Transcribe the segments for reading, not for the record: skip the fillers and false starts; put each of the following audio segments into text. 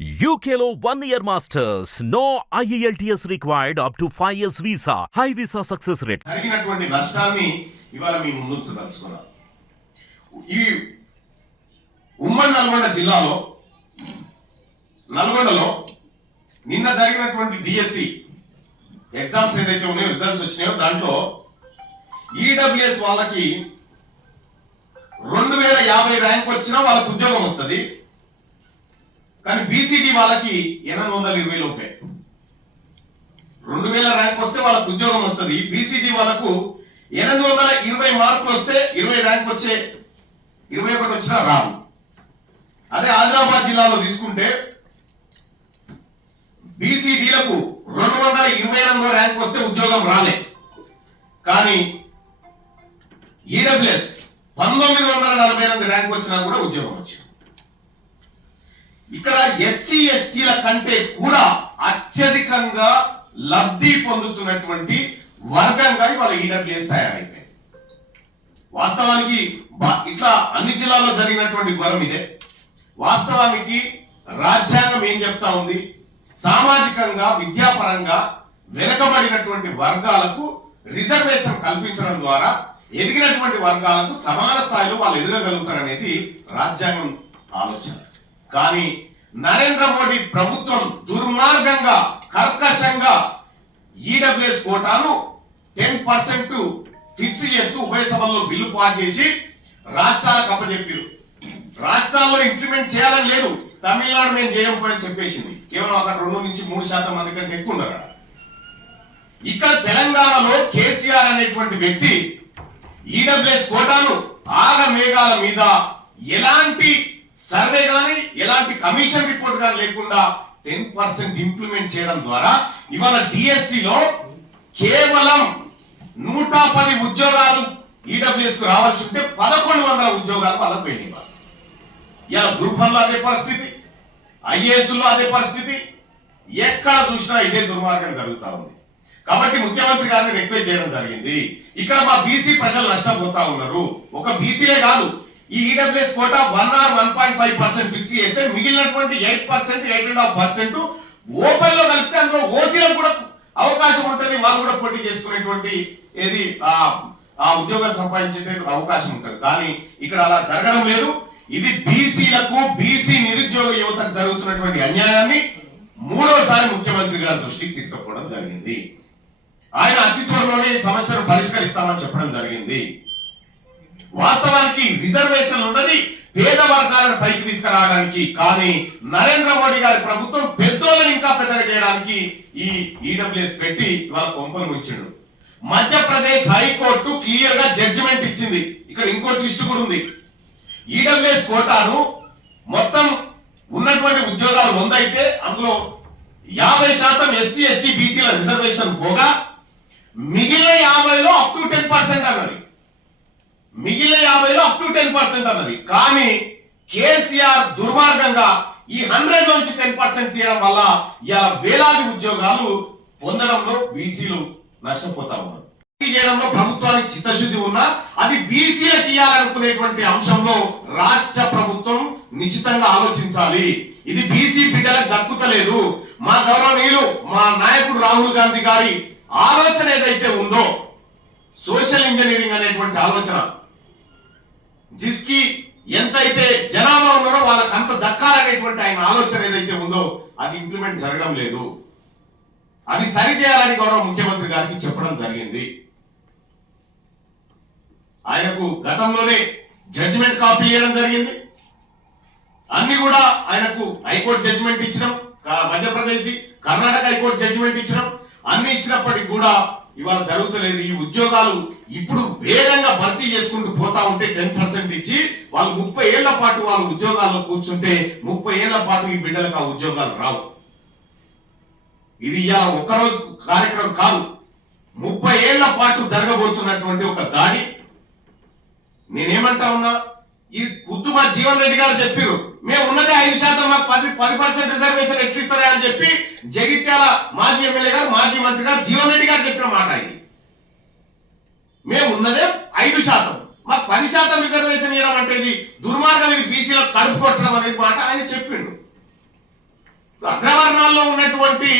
UKలో 1 year masters. No IELTS required up to 5 years visa. High visa success rate. జరిగినటువంటి నష్టాన్ని ఇవాళ మీ ముందుంచదలుచుకున్నాం. ఈ ఉమ్మడి నల్గొండలో నిన్న జరిగినటువంటి డిఎస్సి ఎగ్జామ్స్ ఏదైతే ఉన్నాయో రిజల్ట్స్ వచ్చినాయో దాంట్లో ఈడబ్ల్యూఎస్ వాళ్ళకి 2050 ర్యాంక్ వచ్చినా వాళ్ళకి ఉద్యోగం వస్తుంది. కానీ బీసీడీ వాళ్ళకి 820 లోపే. 2000 ర్యాంక్ వస్తే వాళ్ళకు ఉద్యోగం వస్తుంది. బీసీడీ వాళ్ళకు 820 మార్కులు వస్తే 20 ర్యాంక్ వచ్చే 21 వచ్చినా రాదు. అదే ఆదిలాబాద్ జిల్లాలో తీసుకుంటే బీసీడీలకు 228 ర్యాంక్ వస్తే ఉద్యోగం రాలే. కానీ ఈడబ్ల్యూఎస్ 1948 ర్యాంక్ వచ్చినా కూడా ఉద్యోగం వచ్చింది. ఇక్కడ ఎస్సీ ఎస్టీల కంటే కూడా అత్యధికంగా లబ్ధి పొందుతున్నటువంటి వర్గంగా ఇవాళ ఈడబ్ల్యూఎస్ తయారైపోయింది. వాస్తవానికి ఇట్లా అన్ని జిల్లాల్లో జరిగినటువంటి ఘోరం ఇదే. వాస్తవానికి రాజ్యాంగం ఏం చెప్తా ఉంది, సామాజికంగా విద్యాపరంగా వెనుకబడినటువంటి వర్గాలకు రిజర్వేషన్ కల్పించడం ద్వారా ఎదిగినటువంటి వర్గాలకు సమాన స్థాయిలో వాళ్ళు ఎదగగలుగుతారనేది రాజ్యాంగం ఆలోచన. కానీ నరేంద్ర మోడీ ప్రభుత్వం దుర్మార్గంగా కర్కశంగా ఈడబ్ల్యూఎస్ కోటాను 10% ఫిక్స్ చేస్తూ ఉభయ సభల్లో బిల్లు పాస్ చేసి రాష్ట్రాలకు అప్పచెప్పారు. రాష్ట్రాల్లో ఇంప్లిమెంట్ చేయాలని లేదు, తమిళనాడు మేము చేయకపోని చెప్పేసింది. కేవలం అక్కడ 2-3% మంది కంటే ఎక్కువ ఉన్నారు. ఇక్కడ తెలంగాణలో కేసీఆర్ అనేటువంటి వ్యక్తి ఈడబ్ల్యూఎస్ కోటాను ఆగమేఘాల మీద ఎలాంటి సర్వే కానీ ఎలాంటి కమిషన్ రిపోర్ట్ కానీ లేకుండా 10% ఇంప్లిమెంట్ చేయడం ద్వారా ఇవాళ డిఎస్సిలో కేవలం 110 ఉద్యోగాలు ఈడబ్ల్యూఎస్ కు రావాల్సి ఉంటే 1100 ఉద్యోగాలు వాళ్ళకు పోయినాయి. ఇలా గ్రూప్ 1లో అదే పరిస్థితి, ఐఏఎస్ లో అదే పరిస్థితి, ఎక్కడ చూసినా ఇదే దుర్మార్గం జరుగుతా ఉంది. కాబట్టి ముఖ్యమంత్రి గారిని రిక్వెస్ట్ చేయడం జరిగింది. ఇక్కడ మా బీసీ ప్రజలు నష్టపోతా ఉన్నారు. ఒక బీసీలే కాదు, ఈ ఈడబ్ల్యూఎస్ కోటా 1 or 1.5% ఫిక్స్ చేస్తే మిగిలినటువంటి 8%, 8.5% ఓపెన్ లో కలిపితే అందులో ఓసీలకు కూడా అవకాశం ఉంటుంది. వాళ్ళు కూడా పోటీ చేసుకునేటువంటి ఏది ఆ ఉద్యోగాలు సంపాదించే అవకాశం ఉంటుంది. కానీ ఇక్కడ అలా జరగడం లేదు. ఇది బీసీలకు, బీసీ నిరుద్యోగ యువతకు జరుగుతున్నటువంటి అన్యాయాన్ని మూడోసారి ముఖ్యమంత్రి గారి దృష్టికి తీసుకుపోవడం జరిగింది. ఆయన అతి త్వరలోనే ఈ సమస్యను పరిష్కరిస్తామని చెప్పడం జరిగింది. వాస్తవానికి రిజర్వేషన్ ఉన్నది పేద వర్గాలను పైకి తీసుకురావడానికి. కానీ నరేంద్ర మోడీ గారి ప్రభుత్వం పెద్దోళ్ళని ఇంకా పెద్దగా చేయడానికి ఈ ఈడబ్ల్యూఎస్ పెట్టి వాళ్ళ కొంపలు ముంచాడు. మధ్యప్రదేశ్ హైకోర్టు క్లియర్ గా జడ్జిమెంట్ ఇచ్చింది. ఇక్కడ ఇంకో ట్విస్ట్ కూడా ఉంది. ఈడబ్ల్యూఎస్ కోటాను మొత్తం ఉన్నటువంటి ఉద్యోగాలు 100 అయితే అందులో 50% ఎస్సీ ఎస్టీ బీసీల రిజర్వేషన్ పోగా మిగిలిన 50లో అప్ టు 10% అన్నది. మిగిలిన 50లో అప్ టు 10% అన్నది. కానీ కేసీఆర్ దుర్మార్గంగా ఈ 100 నుంచి 10% తీయడం వల్ల ఇలా వేలాది ఉద్యోగాలు పొందడంలో బీసీలు నష్టపోతా ఉన్నారు. చేయడంలో ప్రభుత్వానికి చిత్తశుద్ధి ఉన్నా అది బీసీలకు ఇవ్వాలనుకునేటువంటి అంశంలో రాష్ట్ర ప్రభుత్వం నిశ్చితంగా ఆలోచించాలి. ఇది బీసీ బిడ్డలకు దక్కుతలేదు. మా గౌరవనీయులు మా నాయకుడు రాహుల్ గాంధీ గారి ఆలోచన ఏదైతే ఉందో సోషల్ ఇంజనీరింగ్ అనేటువంటి ఆలోచన, జిస్కి ఎంతైతే జనాభా ఉన్నారో వాళ్ళకి అంత దక్కాలనేటువంటి ఆయన ఆలోచన ఏదైతే ఉందో అది ఇంప్లిమెంట్ జరగడం లేదు. అది సరి చేయాలని గౌరవ ముఖ్యమంత్రి గారికి చెప్పడం జరిగింది. ఆయనకు గతంలోనే జడ్జిమెంట్ కాపీ ఇవ్వడం జరిగింది. అన్ని కూడా ఆయనకు హైకోర్టు జడ్జిమెంట్ ఇచ్చినాం, మధ్యప్రదేశ్ కర్ణాటక హైకోర్టు జడ్జిమెంట్ ఇచ్చినాం. అన్ని ఇచ్చినప్పటికీ కూడా ఇవాళ జరుగుతలేదు. ఈ ఉద్యోగాలు ఇప్పుడు వేగంగా భర్తీ చేసుకుంటూ పోతా ఉంటే 10% ఇచ్చి వాళ్ళు 30 ఏళ్ల పాటు వాళ్ళు ఉద్యోగాల్లో కూర్చుంటే 30 ఏళ్ల పాటు ఈ బిడ్డలకు ఆ ఉద్యోగాలు రావు. ఇది ఇవాళ ఒక్కరోజు కార్యక్రమం కాదు, 30 ఏళ్ల పాటు జరగబోతున్నటువంటి ఒక దాడి. నేనేమంటా ఉన్నా, ఇది కుతుబా జీవన్ రెడ్డి గారు చెప్పారు, మేము ఉన్నదే 5%, మాకు 10% రిజర్వేషన్ ఎట్లిస్తారా అని చెప్పి జగిత్యాల మాజీ ఎమ్మెల్యే గారు, మాజీ మంత్రి గారు జీవన్ రెడ్డి గారు చెప్పిన మాట ఇది. మేము ఉన్నదే 5%, మాకు 10% రిజర్వేషన్ ఇవ్వడం అంటే ఇది దుర్మార్గం, ఇది బీసీలో కడుపు కొట్టడం అనేది మాట ఆయన చెప్పిండు. అగ్రవర్ణాల్లో ఉన్నటువంటి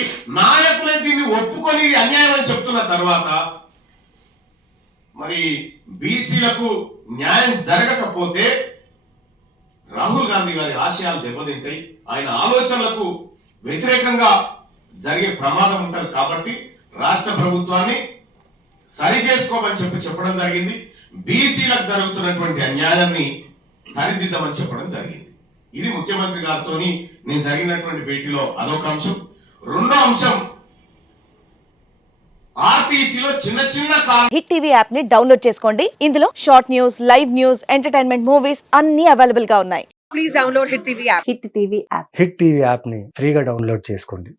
నాయకులే దీన్ని ఒప్పుకొని ఇది అన్యాయం అని చెప్తున్న తర్వాత మరి బీసీలకు న్యాయం జరగకపోతే రాహుల్ గాంధీ గారి ఆశయాలు దెబ్బతింటాయి, ఆయన ఆలోచనలకు వ్యతిరేకంగా జరిగే ప్రమాదం ఉంటుంది. కాబట్టి రాష్ట్ర ప్రభుత్వాన్ని సరి చేసుకోమని చెప్పడం జరిగింది. బీసీలకు జరుగుతున్నటువంటి అన్యాయాన్ని సరిదిద్దామని చెప్పడం జరిగింది. ఇది ముఖ్యమంత్రి గారితో నేను జరిగినటువంటి భేటీలో అదొక అంశం. రెండో అంశం, ఆర్టీసీలో చిన్న హిట్ టీవీ యాప్ ని డౌన్లోడ్ చేసుకోండి. ఇందులో short news, live news, entertainment movies అన్ని అవైలబుల్ గా ఉన్నాయి. Please download Hit TV app. Hit TV app. Hit TV యాప్ని ఫ్రీగా డౌన్లోడ్ చేసుకోండి.